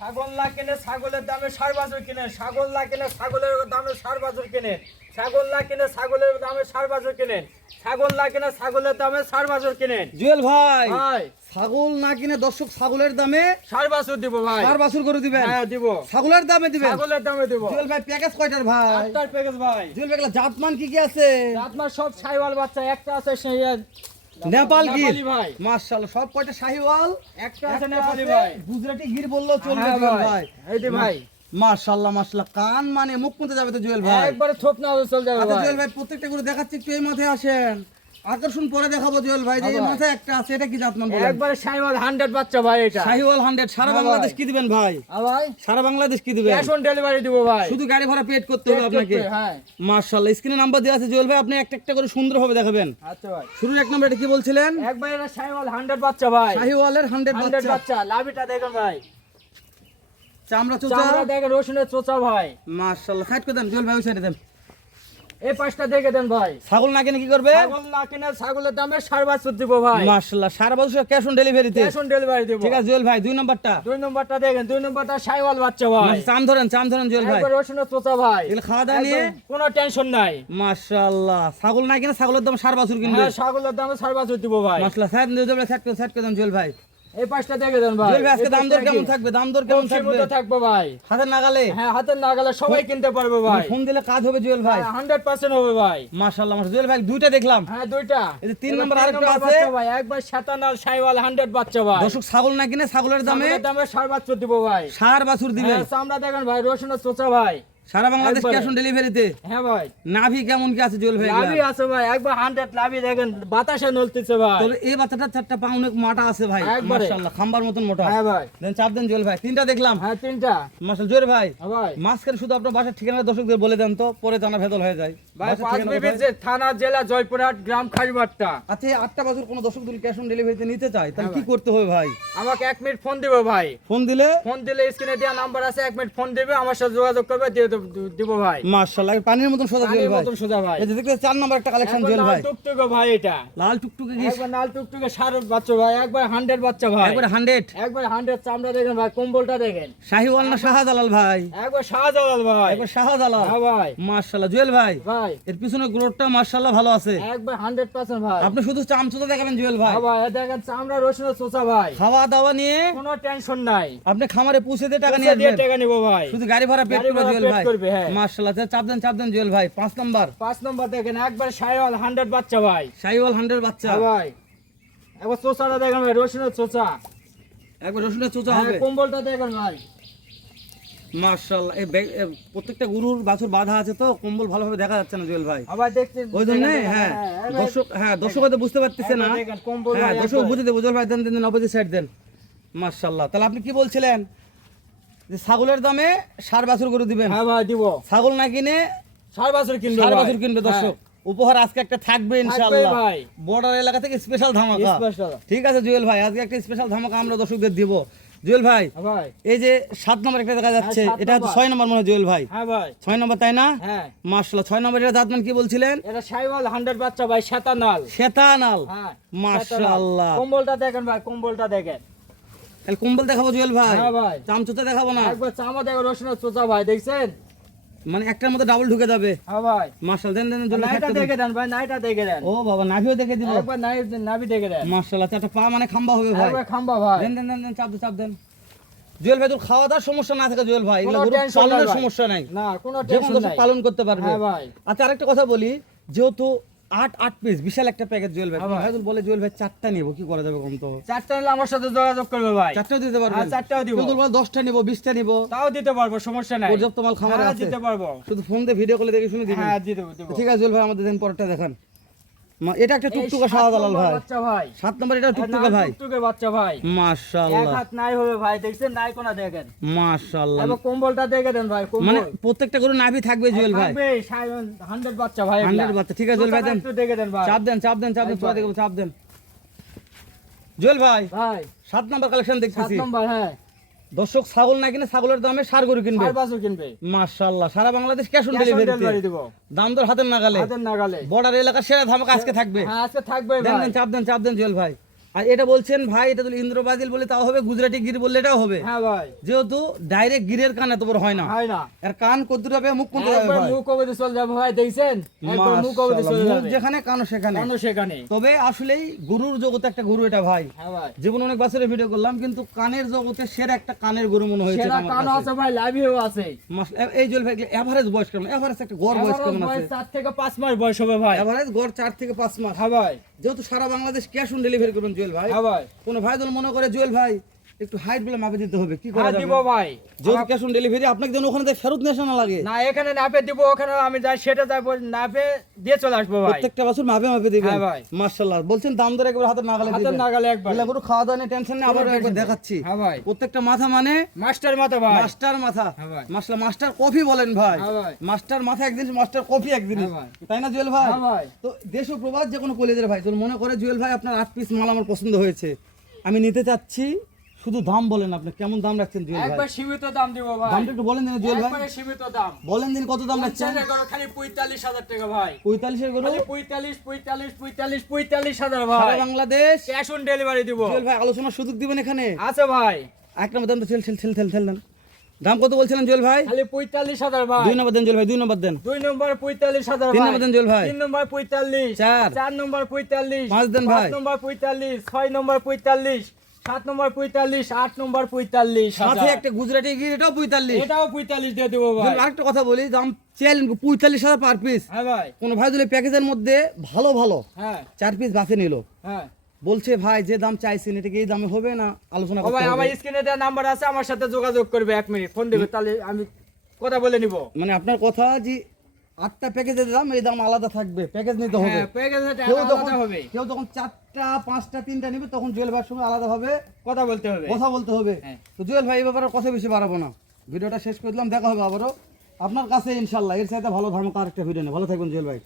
ছাগল না কিনে ছাগলের দামে ষাঁড় বাছুর কিনে, ছাগল না কিনে ছাগলের দামে ষাঁড় বাছুর কিনে, ছাগল না কিনে ছাগলের দামে ষাঁড় বাছুর কিনেন, ছাগল না কিনে ছাগলের দামে ষাঁড় বাছুর কিনেন। জুয়েল ভাই ভাই ছাগল না কিনে দর্শক ছাগলের দামে ষাঁড় বাছুর দিব ভাই। ষাঁড় বাছুর করে দিবেন? হ্যাঁ দিব। ছাগলের দামে দিবেন? ছাগলের দামে দিব। জুয়েল ভাই প্যাকেজ কয়টার ভাই? আটটার প্যাকেজ ভাই। জুয়েল ভাই জাতমান কি কি আছে? আপনার সব শাহিওয়াল বাচ্চা, একটা আছে সেই নেপাল গির ভাই। মাশাআল্লাহ সব কয়টা শাহিওয়াল, একটা আছে নেপালি ভাই। গুজরাটি গির বললেও চলবে হ্যাঁ জুয়েল ভাই। ভাই। এই যে ভাই মাশাআল্লাহ মাশাআল্লাহ কান মানে মুখ মধ্যে যাবে তো জুয়েল ভাই। একবারে থোপ না হলে চল যাবে আচ্ছা ভাই। জুয়েল ভাই প্রত্যেকটা করে দেখাচ্ছি, একটু এই মাথায় আসেন, আকর্ষণ পরে দেখাবো জুয়েল ভাই। যে এই হ্যাঁ ভাই। মাথায় একটা আছে, এটা কি জাতমান বলেন? একবারে শাহিওয়াল 100 বাচ্চা ভাই এটা। শাহিওয়াল 100 সারা হ্যাঁ বাংলাদেশ ভাই। কি দিবেন ভাই? ভাই সারা বাংলাদেশ কি দিবেন? ক্যাশ অন ডেলিভারি দিব ভাই। শুধু গাড়ি ভাড়া পেড করতে হবে আপনাকে। হ্যাঁ মাশাআল্লাহ স্ক্রিনে নাম্বার দেওয়া আছে জুয়েল ভাই, আপনি একটা একটা করে সুন্দরভাবে দেখাবেন। আচ্ছা ভাই। শুরুর এক নম্বর এটা কি বলছিলেন? একবারে এটা শাহিওয়াল 100 বাচ্চা ভাই। শাহিওয়ালের 100 100 বাচ্চা, বাচ্চা। লাভিটা দেখেন ভাই। চামড়া চোচা। চামড়া দেখেন, রসুনের চোচা ভাই। মাশাআল্লাহ সাইড করে দেন জুয়েল ভাই, ওই সাইডে দেন। এই পাঁচটা দেখে দেন ভাই। ছাগল না কিনে কি করবে? ছাগল না কিনে ছাগলের দামে ষাঁড় বাছুর দিব ভাই। মাশাআল্লাহ সারা বছর ক্যাশ অন ডেলিভারিতে। ক্যাশ অন ডেলিভারি দিব। ঠিক আছে জুয়েল ভাই, দুই নাম্বারটা। দুই নম্বরটা দেখেন, দুই নম্বরটা শাহিওয়াল বাচ্চা ভাই। চাম ধরেন জুয়েল ভাই। একবার রসুনের চোচা ভাই। এগুলো খাওয়া দাওয়া নিয়ে একদম কোনো টেনশন নাই। মাশাআল্লাহ ছাগল না কিনে ছাগলের দাম ষাঁড় বাছুর কিনবে। হ্যাঁ ছাগলের দামে ষাঁড় বাছুর দিব ভাই। মাশাআল্লাহ সাইড করে দেন জুয়েল ভাই। এই পাঁচটা দেখে দেন ভাই। জুয়েল ভাই আজকে এই দাম দর পাঁচটা কেমন কি? থাকবে? দাম দর কেমন কম থাকবে? সীমিত থাকবে ভাই। হাতের নাগালে? হ্যাঁ হাতের নাগালে সবাই কিনতে পারবে ভাই। ফোন দিলে কাজ হবে জুয়েল ভাই। 100% হবে ভাই। মাশাআল্লাহ জুয়েল ভাই দুইটা দেখলাম। হ্যাঁ দুইটা। এই যে তিন এবার নম্বর তিন আরেকটা নম্বর আছে। বাচ্চা ভাই, একবার শাতানাল শাহিওয়াল 100 বাচ্চা ভাই। দর্শক ছাগল না কিনে ছাগলের দামে ছাগলের দামে ষাঁড় বাছুর দিব ভাই। ষাঁড় বাছুর দিবেন। হ্যাঁ, চামড়া দেখেন ভাই, রসুনের চোচা ভাই। সারা বাংলাদেশ একবারে। ক্যাশ অন ডেলিভারিতে। হ্যাঁ ভাই। নাভি কেমন কি আছে জুয়েল ভাই? লাভি আছে ভাই, একবার 100 লাভি দেখেন, বাতাসে নলতেছে ভাই। তবে এই বাচ্চাটা চারটা পা অনেক মোটা আছে ভাই। একবারে। মাশাআল্লাহ খাম্বার মতন মোটা। হ্যাঁ ভাই। দেন চাপ দেন জুয়েল ভাই, তিনটা দেখলাম। হ্যাঁ তিনটা। মাশাআল্লাহ জুয়েল ভাই হ্যাঁ ভাই। মাঝখানে শুধু আপনার বাসার ঠিকানা দর্শকদের বলে দেন তো, পরে জানা ভেদল হয়ে যায়। ভাই বাসার পাঁচ ঠিকানা বিবি কোথায়? থানা জেলা জয়পুরহাট গ্রাম খারিবাট্টা। আচ্ছা এই 8টা বাছুর কোনো দর্শক যদি ক্যাশ অন ডেলিভারিতে নিতে চায় তাহলে হ্যাঁ কি ভাই। করতে হবে ভাই? আমাকে 1 মিনিট ফোন দিবে ভাই। ফোন দিলে? ফোন দিলে স্ক্রিনে দেওয়া নাম্বার আছে, 1 মিনিট ফোন দিবে, আমার সাথে যোগাযোগ করবে, দিয়ে দিব ভাই। মাশাআল্লাহ পানির মতন সোজা জুয়েল পানির ভাই। মতন সোজা ভাই। এই যে দেখতে 4 নাম্বার একটা কালেকশন একবার জুয়েল লাল ভাই। টুকটুকে ভাই এটা। লাল টুকটুকে কি একবার লাল টুকটুকে ষাঁড় বাচ্চা ভাই, একবার 100 বাচ্চা ভাই। একবারে 100? একবার 100 চামড়া দেখেন ভাই, কম্বলটা দেখেন। শাহিওয়াল না শাহজালাল ভাই? একবার শাহজালাল ভাই। একবার শাহজালাল। হ্যাঁ ভাই। মাশাআল্লাহ জুয়েল ভাই ভাই এর পিছনে গ্রোথটা মাশাআল্লাহ ভালো আছে। একবার 100% ভাই। আপনি শুধু চামচুতা দেখাবেন জুয়েল ভাই। হ্যাঁ ভাই, এই দেখেন চামড়া রসুনের চোচা ভাই। খাওয়া দাওয়া নিয়ে কোনো টেনশন নাই। আপনি খামারে পৌঁছে দিয়ে টাকা নিয়ে পয়সা দিয়ে আসবেন। টাকা নিব ভাই। শুধু গাড়ি ভাড়া পেড গাড়ি করবে ভাড়া জুয়েল paid ভাই। করবে, হ্যাঁ। মাশাআল্লাহ চাপ দেন জুয়েল ভাই। 5 নাম্বার 5 নম্বর দেখেন, একবার শাহিওয়াল 100 বাচ্চা ভাই। শাহিওয়াল 100 বাচ্চা। হ্যাঁ ভাই। একবার চোচাটা দেখেন ভাই, রসুনের চোচা। একবার রসুনের চোচা হ্যাঁ, হবে। কম্বলটা দেখেন ভাই। মাশাআল্লাহ প্রত্যেকটা গরুর বাছুর বাঁধা আছে তো কম্বল ভালোভাবে দেখা যাচ্ছে না জুয়েল ভাই। আবার দেখছেন ওই জন্য দেখেন, হ্যাঁ হ্যাঁ, দর্শক হয়তো বুঝতে পারতেছে না। একবার দেখেন, কম্বল হ্যাঁ ভাই দর্শক একবারে। বুঝতে দেবো জুয়েল ভাই, দেন অপোজিট সাইড দেন। মাশাআল্লাহ তাহলে আপনি কি বলছিলেন যে ছাগলের দামে ষাঁড় বাছুর গরু দিবেন? হ্যাঁ ভাই দিব। ছাগল না কিনে ষাঁড় বাছুর কিনবে ষাঁড় ভাই। বাছুর কিনবে দর্শক। উপহার আজকে একটা থাকবে ইনশাআল্লাহ। ভাই। বর্ডার এলাকা থেকে স্পেশাল ধামাকা। Special। ঠিক আছে জুয়েল ভাই, আজকে একটা স্পেশাল ধামাকা আমরা দর্শকদের দিব। জুয়েল ভাই হ্যাঁ ভাই। এই যে 7 নম্বর একটা দেখা যাচ্ছে, হ্যাঁ, 7 এটা হচ্ছে নম্বর। 6 নম্বর মনে হয় জুয়েল ভাই। হ্যাঁ ভাই। 6 নম্বর তাই না? হ্যাঁ। মাশাআল্লাহ 6 নম্বর এটা জাতমান কি বলছিলেন? এটা শাহিওয়াল 100 বাচ্চা ভাই, শাতানাল। শেতানাল। হ্যাঁ। মাশাআল্লাহ কম্বলটা দেখেন ভাই, কম্বলটা দেখেন। তাহলে কম্বল দেখাবো জুয়েল ভাই? হ্যাঁ ভাই। চামচুতে দেখাবো না? একবার চামড়া দেখেন, রসুনের চোচা ভাই, দেখছেন? মানে একটার মধ্যে ডাবল ঢুকে যাবে। হ্যাঁ ভাই। মাশাআল্লাহ দেন নাইটা দেখে দেন ভাই, নাইটা দেখে দেন। ও বাবা নাভিও দেখে দিব। একবার নাভি দেখে দেন। মাশাআল্লাহ চারটা পা মানে খাম্বা হবে ভাই। একবার খাম্বা ভাই। দেন চাপ দেন। জুয়েল ভাই তোর খাওয়া দাওয়ার সমস্যা না থাকে জুয়েল ভাই, এগুলো কোনো গরু tension পালনের নাই ভাই। সমস্যা নাই। না কোনো যে কোনো টেনশন দর্শক নাই। পালন করতে পারবে। হ্যাঁ ভাই। আচ্ছা আরেকটা কথা বলি, যেহেতু 8 পিস বিশাল একটা প্যাকেজ জুয়েল ভাই, হ্যাঁ ভাই। ভাই বলে জুয়েল ভাই 4টা নিব, কি করা যাবে কম তো? চারটা নিলে আমার সাথে যোগাযোগ করবে ভাই। 4টাও দিতে পারবেন? হ্যাঁ, 4টাও দিব। কেউ তো বলে 10টা নিব 20টা নিব, তাও দিতে পারবো, সমস্যা নাই। পর্যাপ্ত মাল খামারে হ্যাঁ, আছে। দিতে পারবো। শুধু ফোন দিয়ে ভিডিও কলে দেখে শুনে দিবেন। হ্যাঁ দিব। ঠিক আছে জুয়েল ভাই, আমাদের দেন পরেরটা দেখান। এটা একটা টুকটুকা এই শাহজালাল 7 ভাই। বাচ্চা ভাই। 7 নম্বর এটা টুকটুকা লাল ভাই। টুকটুকে বাচ্চা ভাই। এক মাশাআল্লাহ হাত নাই হবে ভাই, দেখছেন নাই কোনা দেখেন। মাশাআল্লাহ এবার কম্বলটা দেখে দেন ভাই, কম্বল। মানে প্রত্যেকটা গরু নাভি থাকবে জুয়েল ভাই। থাকবে 100 বাচ্চা ভাই। 100 বাচ্চা, ঠিক আছে জুয়েল ভাই দেন। একটু দেখে দেন ভাই। চাপ দেন একবার। সবাই দেখো চাপ দেন। জুয়েল ভাই ভাই 7 নম্বর কালেকশন 7 দেখতেছি। নম্বর। হ্যাঁ, দর্শক ছাগল না কিনে ছাগলের দামে ষাঁড় গরু কিনবে। ষাঁড় বাছুর কিনবে। মাশাআল্লাহ সারা Bangladesh cash on Cash on delivery delivery দিব। দাম দর হাতের নাগালে। হাতের নাগালে। বর্ডার এলাকার সেরা ধামাকা আজকে থাকবে। হ্যাঁ আজকে থাকবে দেন ভাই। চাপ দেন জুয়েল ভাই। আর এটা বলছেন ভাই এটা যদি ইন্দ্রবাজিল বলে তাও হবে, গুজরাটি গির বললে এটাও হবে, হ্যাঁ ভাই, যেহেতু ডাইরেক্ট গিরের কান এত বড় হয় না। হয় না, এর কান কদ্দুর হবে, মুখ কদ্দুর হবে একবার ভাই? মুখ অবধি চলে যাবে ভাই, দেখছেন একবার মুখ অবধি চলে মাশাআল্লাহ, মুখ যাবে, যেখানে কানও সেখানে। কেন সেখানে, তবে আসলেই গুরুর জগতে একটা গুরু এটা ভাই। হ্যাঁ ভাই, জীবনে অনেক বছরের ভিডিও করলাম, কিন্তু কানের জগতে সেরা একটা কানের গুরু মনে হয়েছে সেরা আমার কান কাছে। আছে ভাই, লাইভেও আছে। এই জুয়েল ভাই এভারেজ বয়স কেমন? এভারেজ একটা গড় বয়স কেমন আছে? 4 থেকে 5 মাস বয়স হবে ভাই। এভারেজ গড় 4 থেকে 5 মাস। হ্যাঁ ভাই, যেহেতু সারা বাংলাদেশ ক্যাশ অন ডেলিভারি করবেন জুয়েল ভাই, হ্যাঁ ভাই, কোন ভাই দল মনে করে জুয়েল ভাই একটু হাইট বলে মাপে দিতে হবে, কি করা হ্যাঁ যাবে? দিব ভাই, যেহেতু ক্যাশ অন ডেলিভারি, আপনাকে যেন ওখানে ফেরত নিয়ে আসা না লাগে। না এখানে নাপে দিব, ওখানে আমি যাই সেটা যাই নাপে দিয়ে চলে আসবো ভাই। প্রত্যেকটা বছর মাপে মাপে দিবেন। হ্যাঁ ভাই, মাশাআল্লাহ, বলছেন দাম দর একবার হাতের নাগালে হাতের দিবেন। নাগালে একবার। এগুলা গরু খাওয়া দাওয়া নিয়ে টেনশন নেই, আবার একবার দেখাচ্ছি। হ্যাঁ ভাই, প্রত্যেকটা মাথা মানে মাস্টার মতো ভাই। মাস্টার মাথা। হ্যাঁ ভাই, মাশাআল্লাহ, মাস্টার কফি বলেন ভাই। হ্যাঁ ভাই, মাস্টার মাথা একদিন, মাস্টার কফি একদিন, হ্যাঁ ভাই, তাই না জুয়েল ভাই? হ্যাঁ ভাই, তো দেশ ও প্রবাস যে কোনো কলেজের ভাই তো মনে করে জুয়েল ভাই আপনার 8 পিস মাল আমার পছন্দ হয়েছে, আমি নিতে চাচ্ছি, শুধু দাম বলেন, আপনি কেমন দাম রাখছেন জুয়েল ভাই? একবার সীমিত দাম দিব ভাই, দামটা একটু বলেন দিন জুয়েল ভাই, একবারে সীমিত দাম। বলেন দিন কত দাম রাখছেন? 50 এর গরু খালি 45,000 টাকা ভাই, 45 এর গরু, খালি 45,000 সারা ভাই, বাংলাদেশ ক্যাশ অন ডেলিভারি দিব। জুয়েল ভাই আলোচনার সুযোগ দিবেন এখানে? আছে ভাই, এক নম্বর দাম তো ঠেল দেন। দাম কত বলছিলেন জুয়েল ভাই? খালি 45,000 ভাই। 2 নম্বর দেন জুয়েল ভাই, 2 নম্বর দেন। 2 নম্বর 45,000 তিন ভাই। নম্বর দেন জুয়েল ভাই। 3 নম্বর 45, 4 নম্বর 45, 5 দেন ভাই। 5 নম্বর 45, 6 নম্বর 45, 7 নম্বর 45, 8 নম্বর 45 সাথে একটা গুজরাটি গির, এটাও 45। এটাও 45 দিয়ে দেবো ভাই। জুয়েল, আরেকটা কথা বলি, দাম চাইলেন 45,000 পার পিস। হ্যাঁ ভাই, কোন ভাই যদি প্যাকেজের মধ্যে ভালো ভালো হ্যাঁ 4 পিস বাছে নিল, হ্যাঁ, বলছে ভাই যে দাম চাইছেন এটা কি এই দামে হবে না? আলোচনা ও করতে ভাই আমার হবে। স্ক্রিনে দেওয়া নাম্বার আছে, আমার সাথে যোগাযোগ করবে, 1 মিনিট ফোন দেবে, তাহলে আমি কথা বলে নিব। মানে আপনার কথা যে 8টা প্যাকেজের দাম, এই দাম আলাদা থাকবে, প্যাকেজ নিতে হবে। হ্যাঁ প্যাকেজটা কেউ আলাদা যখন হবে, কেউ যখন 4টা 5টা 3টা নেবে তখন জুয়েল ভাইয়ের সঙ্গে আলাদাভাবে কথা বলতে হবে। কথা বলতে হবে। হ্যাঁ। তো জুয়েল ভাই এই ব্যাপারে কথা বেশি বাড়াবো না, ভিডিওটা শেষ করে দিলাম, দেখা হবে আবারও আপনার কাছে ইনশাল্লাহ। এর সাথে ভালো ধারণা আরেকটা ভিডিও নেই। ভালো থাকবেন জুয়েল ভাই।